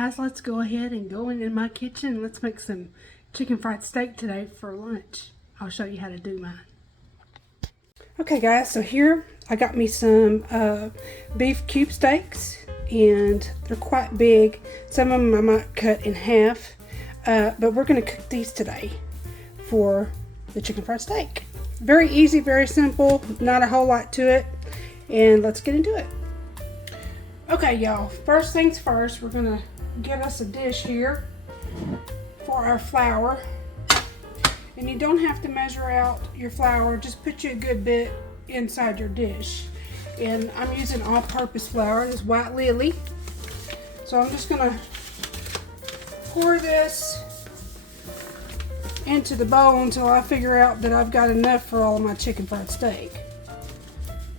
guys, let's go ahead and go in my kitchen. Let's make some chicken fried steak today for lunch. I'll show you how to do mine. Okay guys, so here I got me some beef cube steaks, and they're quite big. Some of them I might cut in half, but we're going to cook these today for the chicken fried steak. Very easy, very simple, not a whole lot to it, and let's get into it. Okay y'all, first things first, we're gonna get us a dish here for our flour. And you don't have to measure out your flour, just put you a good bit inside your dish. And I'm using all-purpose flour, this white lily. So I'm just gonna pour this into the bowl until I figure out that I've got enough for all of my chicken fried steak.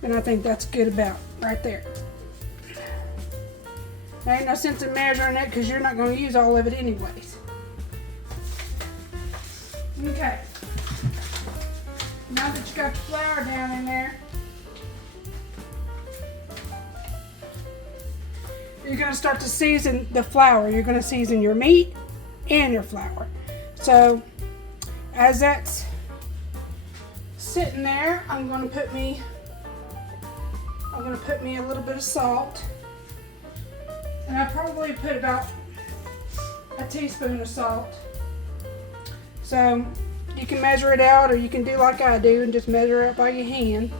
And I think that's good about right there. There ain't no sense in measuring it because you're not going to use all of it anyways. Okay. Now that you got your flour down in there, you're going to start to season the flour. You're going to season your meat and your flour. So as that's sitting there, I'm going to put me a little bit of salt. And I probably put about a teaspoon of salt. So you can measure it out, or you can do like I do and just measure it by your hand.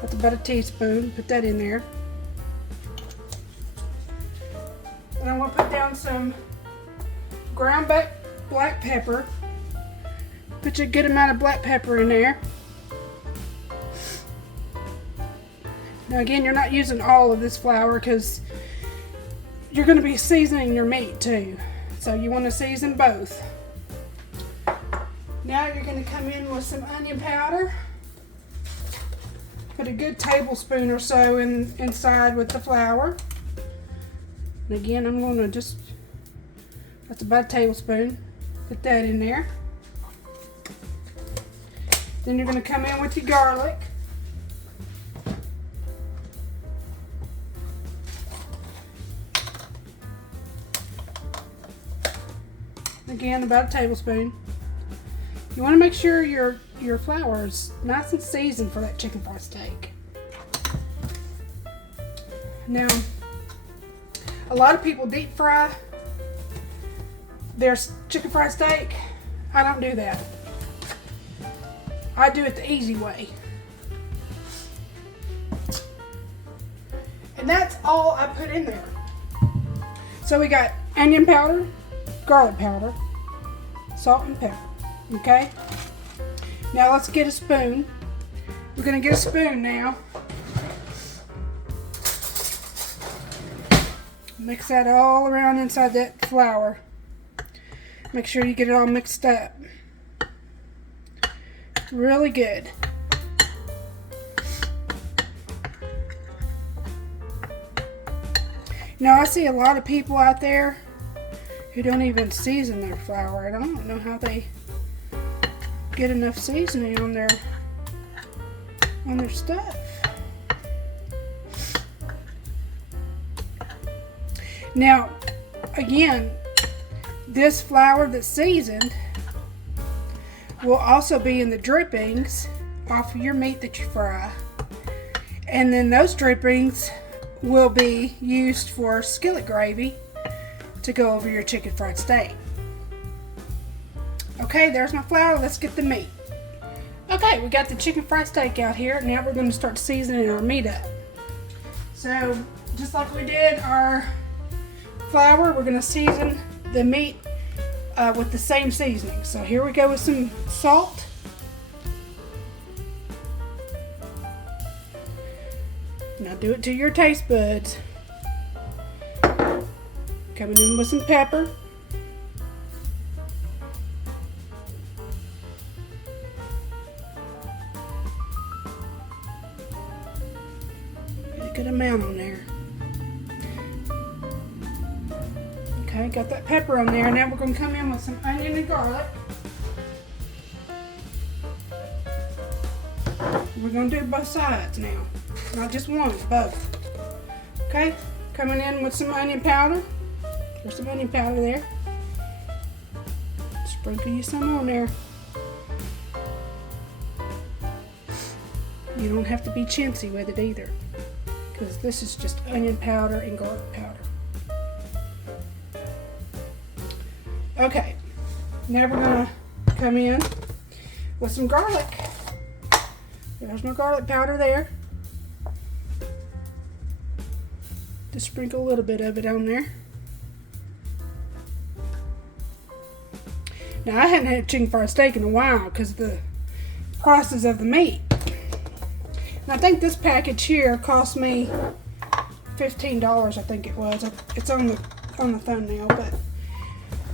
That's about a teaspoon. Put that in there. And I'm going to put down some ground black pepper. Put you a good amount of black pepper in there. Now again, you're not using all of this flour because you're going to be seasoning your meat too, so you want to season both. Now you're going to come in with some onion powder. Put a good tablespoon or so inside with the flour. And again, I'm going to that's about a tablespoon. Put that in there. Then you're going to come in with your garlic. Again, about a tablespoon. You want to make sure your flour is nice and seasoned for that chicken fried steak. Now, a lot of people deep fry their chicken fried steak. I don't do that. I do it the easy way. And that's all I put in there. So we got onion powder, garlic powder, salt and pepper. Okay? Now let's get a spoon. We're going to get a spoon now. Mix that all around inside that flour. Make sure you get it all mixed up. Really good. Now I see a lot of people out there who don't even season their flour. I don't know how they get enough seasoning on their stuff. Now, again, this flour that's seasoned will also be in the drippings off of your meat that you fry. And then those drippings will be used for skillet gravy to go over your chicken fried steak. Okay, there's my flour. Let's get the meat. Okay, we got the chicken fried steak out here. Now we're going to start seasoning our meat up. So, just like we did our flour, we're going to season the meat with the same seasoning. So here we go with some salt. Now do it to your taste buds. Coming in with some pepper. Get a good amount on there. Okay, got that pepper on there. Now we're going to come in with some onion and garlic. We're going to do both sides now. Not just one, both. Okay, coming in with some onion powder. There's some onion powder there. Sprinkle you some on there. You don't have to be chintzy with it either, because this is just onion powder and garlic powder. Okay, now we're gonna come in with some garlic. There's my garlic powder there. Just sprinkle a little bit of it on there. Now I hadn't had chicken fried steak in a while because of the prices of the meat. And I think this package here cost me $15, I think it was. It's on the thumbnail, but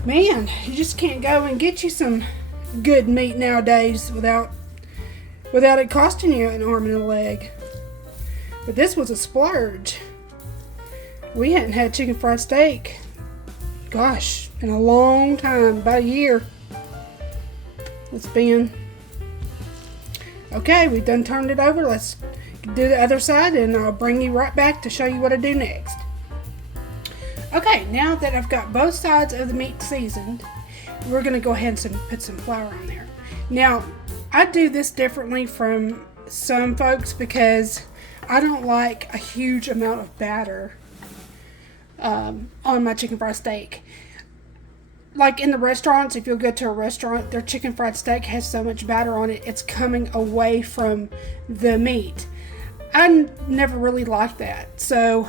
man, you just can't go and get you some good meat nowadays without it costing you an arm and a leg. But this was a splurge. We hadn't had chicken fried steak, gosh, in a long time, about a year. It's been. Okay, we've done turned it over. Let's do the other side and I'll bring you right back to show you what I do next. Okay, now that I've got both sides of the meat seasoned, we're going to go ahead and put some flour on there. Now, I do this differently from some folks because I don't like a huge amount of batter on my chicken fried steak. Like in the restaurants, if you'll go to a restaurant, their chicken fried steak has so much batter on it, it's coming away from the meat. I never really like that. So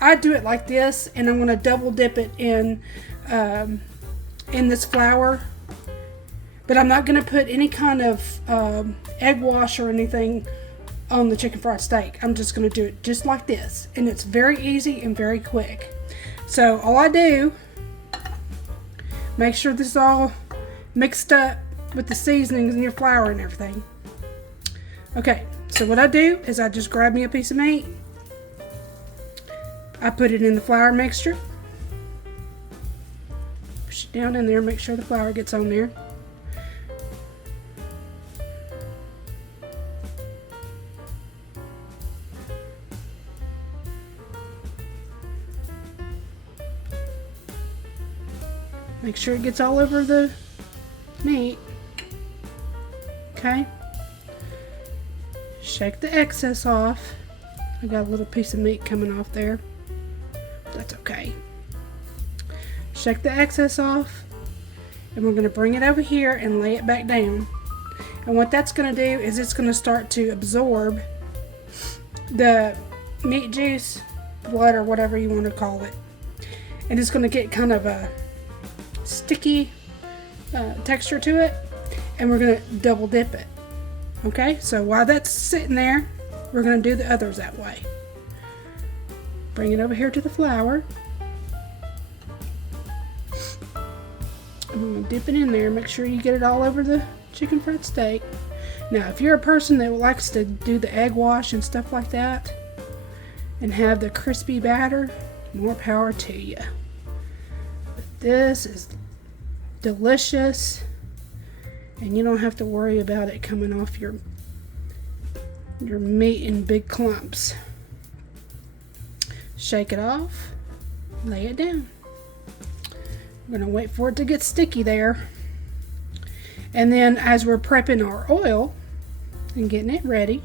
I do it like this, and I'm going to double dip it in this flour. But I'm not going to put any kind of egg wash or anything on the chicken fried steak. I'm just going to do it just like this. And it's very easy and very quick. So all I do, make sure this is all mixed up with the seasonings and your flour and everything. Okay, so what I do is I just grab me a piece of meat. I put it in the flour mixture. Push it down in there, make sure the flour gets on there. Make sure it gets all over the meat. Okay. Shake the excess off. I got a little piece of meat coming off there. That's okay. Shake the excess off. And we're going to bring it over here and lay it back down. And what that's going to do is it's going to start to absorb the meat juice, blood, or whatever you want to call it. And it's going to get kind of a sticky texture to it, and we're going to double dip it. Okay, so while that's sitting there, we're going to do the others that way. Bring it over here to the flour. I'm going to dip it in there. Make sure you get it all over the chicken fried steak. Now, if you're a person that likes to do the egg wash and stuff like that and have the crispy batter, more power to you. But this is delicious, and you don't have to worry about it coming off your meat in big clumps. Shake it off, lay it down. I'm going to wait for it to get sticky there, and then as we're prepping our oil and getting it ready,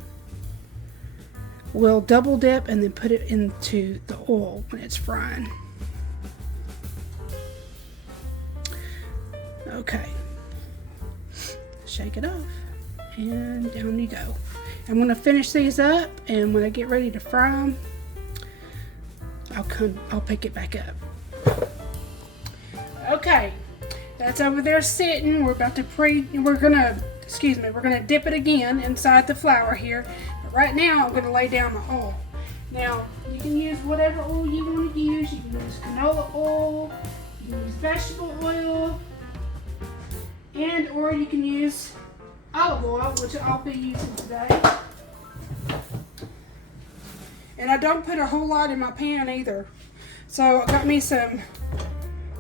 we'll double dip and then put it into the oil when it's frying. Okay, shake it off, and down you go. I'm going to finish these up, and when I get ready to fry them, I'll pick it back up. Okay, that's over there sitting. We're about to we're gonna dip it again inside the flour here. But right now, I'm gonna lay down the oil. Now, you can use whatever oil you want to use. You can use canola oil, you can use vegetable oil, or you can use olive oil, which I'll be using today. And I don't put a whole lot in my pan either. So I got me some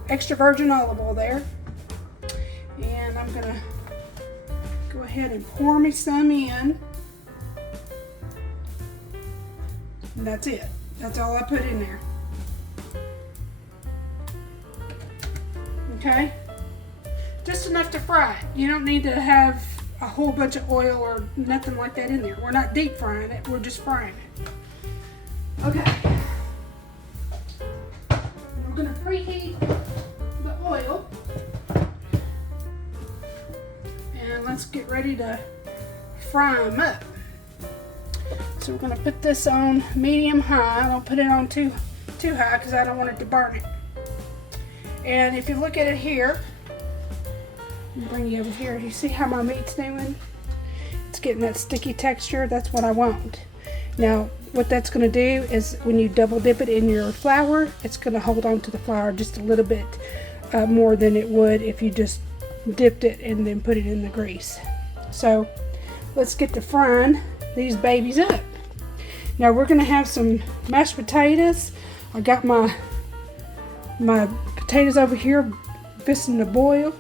extra virgin olive oil there. And I'm gonna go ahead and pour me some in. And that's it. That's all I put in there. Okay? Just enough to fry it. You don't need to have a whole bunch of oil or nothing like that in there. We're not deep frying it, we're just frying it. Okay. We're going to preheat the oil. And let's get ready to fry them up. So we're going to put this on medium high. I don't put it on too high because I don't want it to burn it. And if you look at it here, I'll bring you over here. You see how my meat's doing? It's getting that sticky texture. That's what I want. Now, what that's going to do is when you double dip it in your flour, it's going to hold on to the flour just a little bit more than it would if you just dipped it and then put it in the grease. So let's get to frying these babies up. Now we're going to have some mashed potatoes. I got my potatoes over here fixing to boil.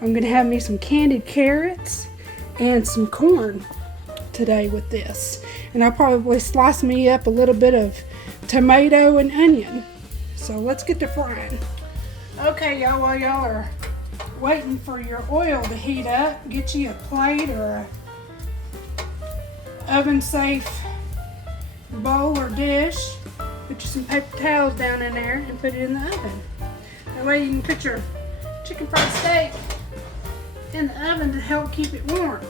I'm going to have me some candied carrots and some corn today with this. And I'll probably slice me up a little bit of tomato and onion. So let's get to frying. Okay, y'all, while y'all are waiting for your oil to heat up, get you a plate or a oven safe bowl or dish. Put you some paper towels down in there and put it in the oven. That way you can put your chicken fried steak in the oven to help keep it warm.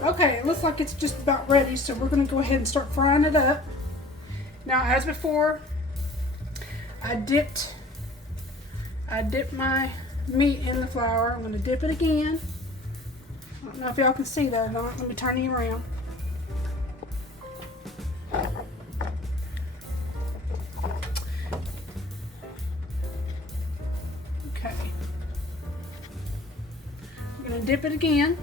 Okay, it looks like it's just about ready, so we're going to go ahead and start frying it up. Now, as before, I dipped my meat in the flour. I'm going to dip it again. I don't know if y'all can see that or not. Let me turn you around. Okay. I'm going to dip it again.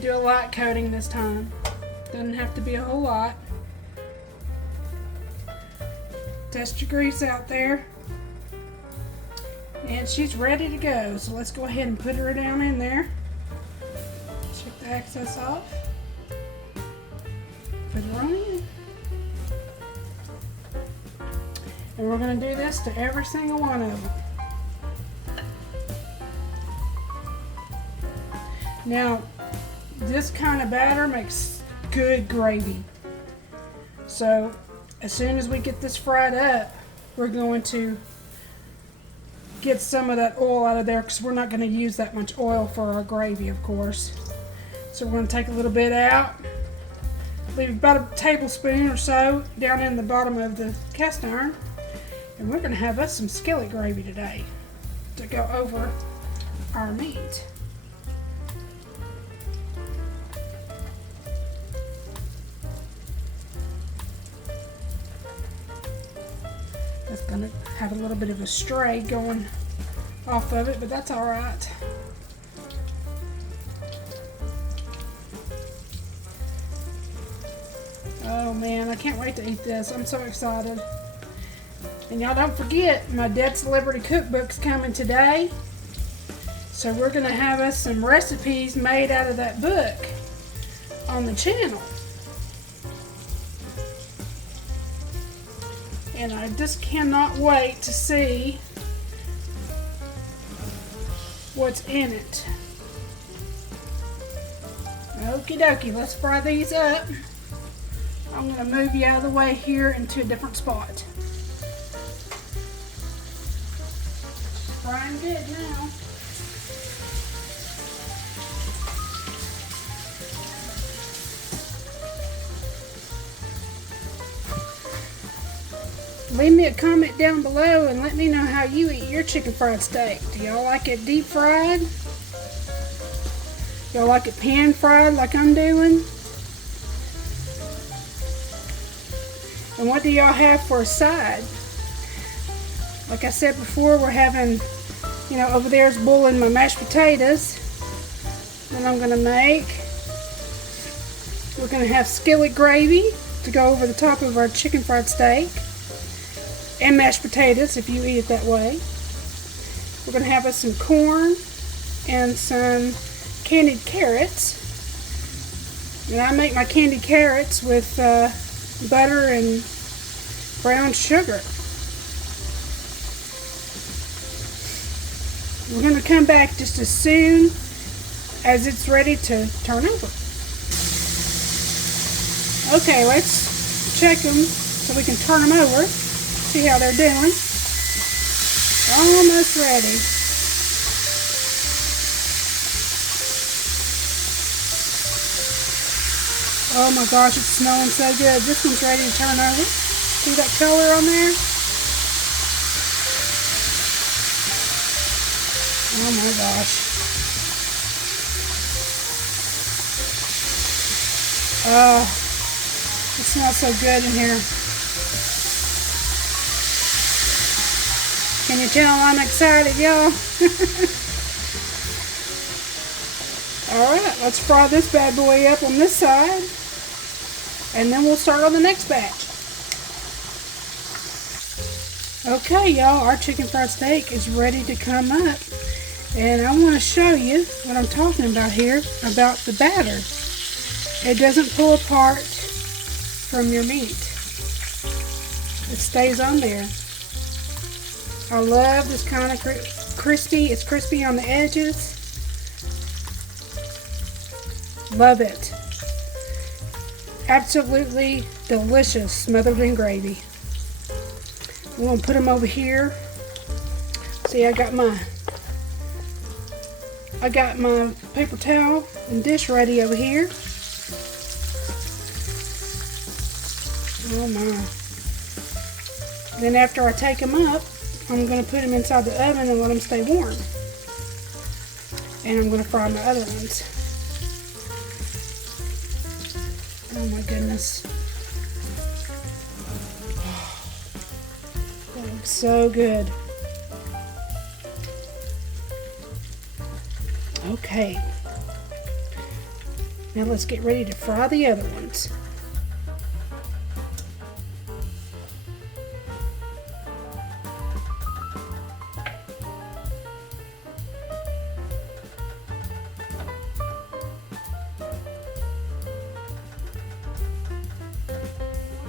Do a light coating this time. Doesn't have to be a whole lot. Test your grease out there. And she's ready to go. So let's go ahead and put her down in there. Check the excess off. Put her on in. And we're going to do this to every single one of them. Now, this kind of batter makes good gravy. So as soon as we get this fried up, we're going to get some of that oil out of there because we're not going to use that much oil for our gravy, of course. So we're going to take a little bit out, leave about a tablespoon or so down in the bottom of the cast iron, and we're going to have us some skillet gravy today to go over our meat. It's going to have a little bit of a stray going off of it, but that's all right. Oh man, I can't wait to eat this. I'm so excited. And y'all don't forget, my Dead Celebrity Cookbook's coming today. So we're going to have us some recipes made out of that book on the channel. And I just cannot wait to see what's in it. Okie dokie, let's fry these up. I'm going to move you out of the way here into a different spot. Frying good now. Leave me a comment down below and let me know how you eat your chicken fried steak. Do y'all like it deep fried? Y'all like it pan fried like I'm doing? And what do y'all have for a side? Like I said before, we're having, over there's boiling my mashed potatoes. Then I'm gonna make, we're gonna have skillet gravy to go over the top of our chicken fried steak. And mashed potatoes if you eat it that way. We're going to have us some corn and some candied carrots. And I make my candied carrots with butter and brown sugar. We're going to come back just as soon as it's ready to turn over. Okay, let's check them so we can turn them over, see how they're doing. Almost ready. Oh my gosh, it's smelling so good. This one's ready to turn over. See that color on there? Oh my gosh. Oh, it smells so good in here. Can you tell I'm excited, y'all? Alright, let's fry this bad boy up on this side. And then we'll start on the next batch. Okay, y'all, our chicken fried steak is ready to come up. And I want to show you what I'm talking about here, about the batter. It doesn't pull apart from your meat. It stays on there. I love this kind of crispy. It's crispy on the edges. Love it. Absolutely delicious, smothered in gravy. I'm going to put them over here. See, I got my paper towel and dish ready over here. Oh my. Then after I take them up, I'm going to put them inside the oven and let them stay warm. And I'm going to fry my other ones. Oh my goodness. That looks so good. Okay. Now let's get ready to fry the other ones.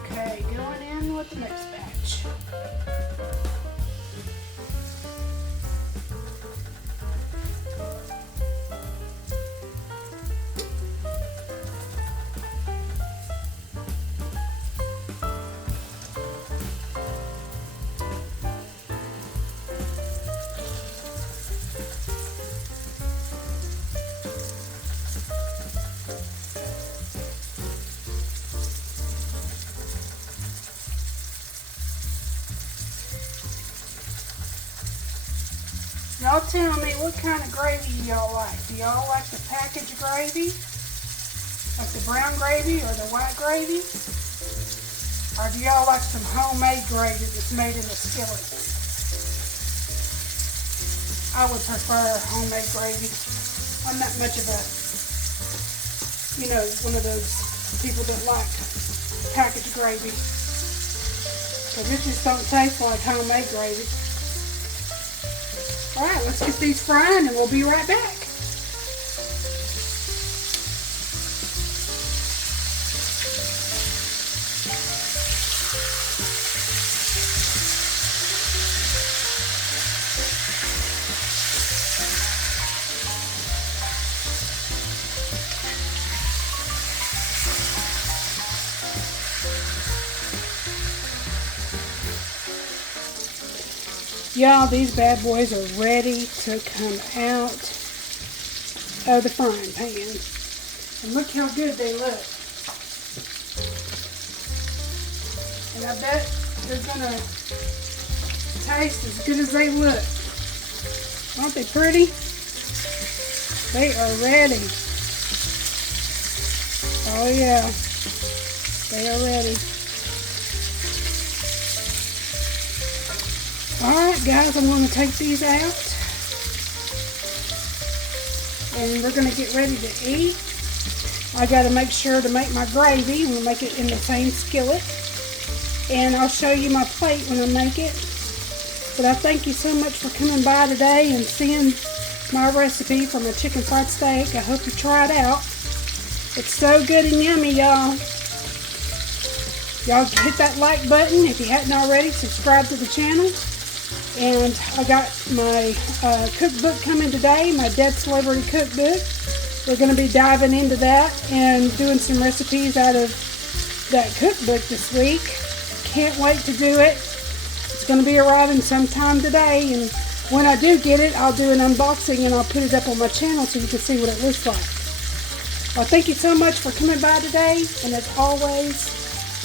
Okay, going in with the next batch. Y'all tell me what kind of gravy y'all like. Do y'all like the packaged gravy? Like the brown gravy or the white gravy? Or do y'all like some homemade gravy that's made in a skillet? I would prefer homemade gravy. I'm not much of a, one of those people that like packaged gravy. Because it just don't taste like homemade gravy. Alright, let's get these frying and we'll be right back. Y'all, these bad boys are ready to come out of the frying pan. And look how good they look. And I bet they're going to taste as good as they look. Aren't they pretty? They are ready. Oh yeah, they are ready. Alright guys, I'm going to take these out. And we're going to get ready to eat. I got to make sure to make my gravy. We'll make it in the same skillet. And I'll show you my plate when I make it. But I thank you so much for coming by today and seeing my recipe for my chicken fried steak. I hope you try it out. It's so good and yummy, y'all. Y'all hit that like button if you hadn't already. Subscribe to the channel. And I got my cookbook coming today, my Dead Celebrity Cookbook. We're going to be diving into that and doing some recipes out of that cookbook this week. Can't wait to do it. It's going to be arriving sometime today, and when I do get it, I'll do an unboxing and I'll put it up on my channel so you can see what it looks like. Well, thank you so much for coming by today, and as always,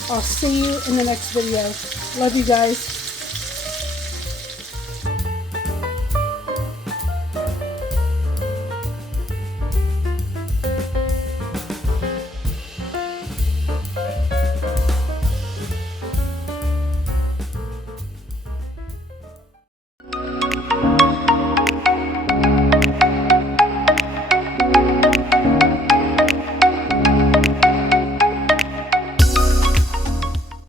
I'll see you in the next video. Love you guys.